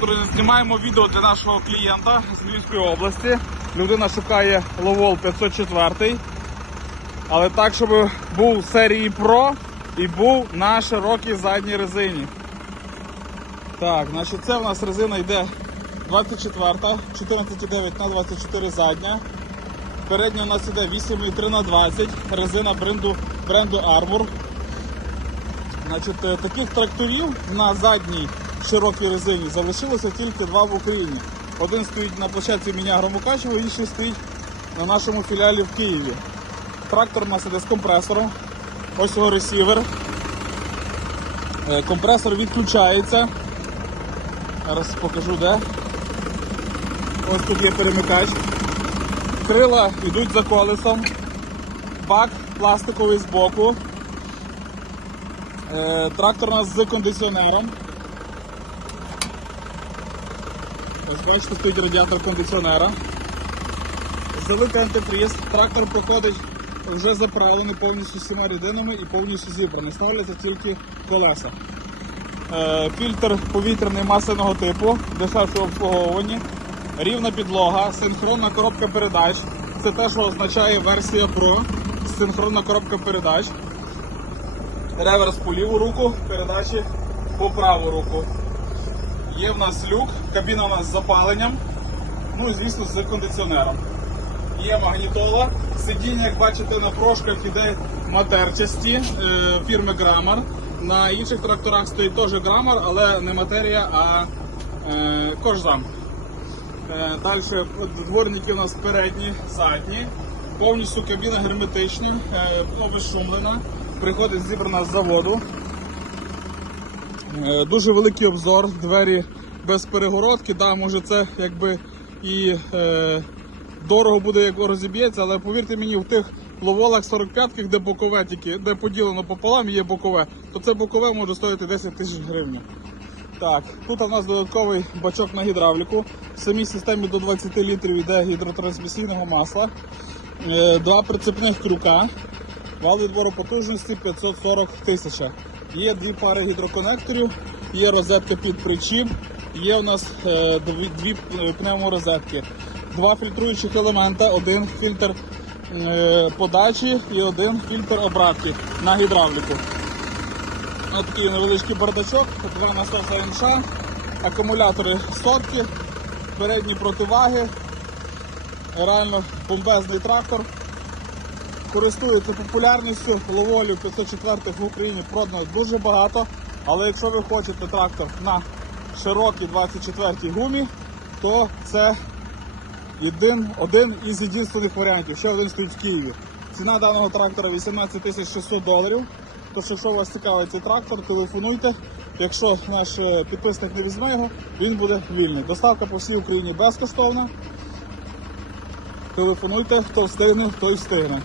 Друзі, знімаємо відео для нашого клієнта з Львівської області. Людина шукає Ловол 504, але так, щоб був серії Pro і був на широкій задній резині. Так, значить це в нас резина йде 24, 14,9 на 24 задня. Передня у нас іде 8,3 на 20, резина бренду, бренду Arbor. Значить, е, таких тракторів на задній широкій резині залишилося тільки два в Україні. Один стоїть на площадці Міня Громокачево, інший стоїть на нашому філіалі в Києві. Трактор у нас іде з компресором. Ось його ресівер. Е, Компресор відключається. Зараз покажу де. Ось тут є перемикач. Крила йдуть за колесом. Бак пластиковий збоку. Е, Трактор у нас з кондиціонером. Ось бачите, стоїть радіатор кондиціонера. Великий антифріз. Трактор проходить вже заправлений повністю всіма рідинами і повністю зібраний. Ставляться тільки колеса. Е, Фільтр повітряний масляного типу, дешевше обслуговування, рівна підлога, синхронна коробка передач. Це те, що означає версія Pro. Синхронна коробка передач. Реверс по ліву руку, передачі по праву руку. Є в нас люк, кабіна у нас з запаленням, ну і звісно з кондиціонером. Є магнітола, сидіння, як бачите, на прошках іде матерчасті е, фірми Грамар. На інших тракторах стоїть теж Грамар, але не матерія, а е, кожзам. Е, Далі дворники у нас передні, задні. Повністю кабіна герметична, обезшумлена, приходить зібрана з заводу. Е, Дуже великий обзор, двері без перегородки. Да, може це якби і е, дорого буде, як розіб'ється, але повірте мені, в тих ловолах 45-х, де бокове тільки, де поділено пополам є бокове, то це бокове може стоїти 10 тисяч гривень. Так, тут у нас додатковий бачок на гідравліку. В самій системі до 20 літрів йде гідротрансмісійного масла. Е, Два прицепних крюка. Вал відбору потужності 540 тисяч. Є дві пари гідроконекторів, є розетка під причіп, є у нас е, дві, дві е, пневморозетки. Два фільтруючих елемента, один фільтр е, подачі і один фільтр обратки на гідравліку. Ось такий невеличкий бардачок, два насоса інша, акумулятори сотки, передні противаги. Реально бомбезний трактор. Користується популярністю, ловолів 504 в Україні продано дуже багато. Але якщо ви хочете трактор на широкій 24-й гумі, то це один, один із єдиних варіантів. Ще один стоїть в Києві. Ціна даного трактора 18 600 доларів. Тож, якщо вас цікавить цей трактор, телефонуйте. Якщо наш е, підписник не візьме його, він буде вільний. Доставка по всій Україні безкоштовна. Телефонуйте, хто встигне, той встигне.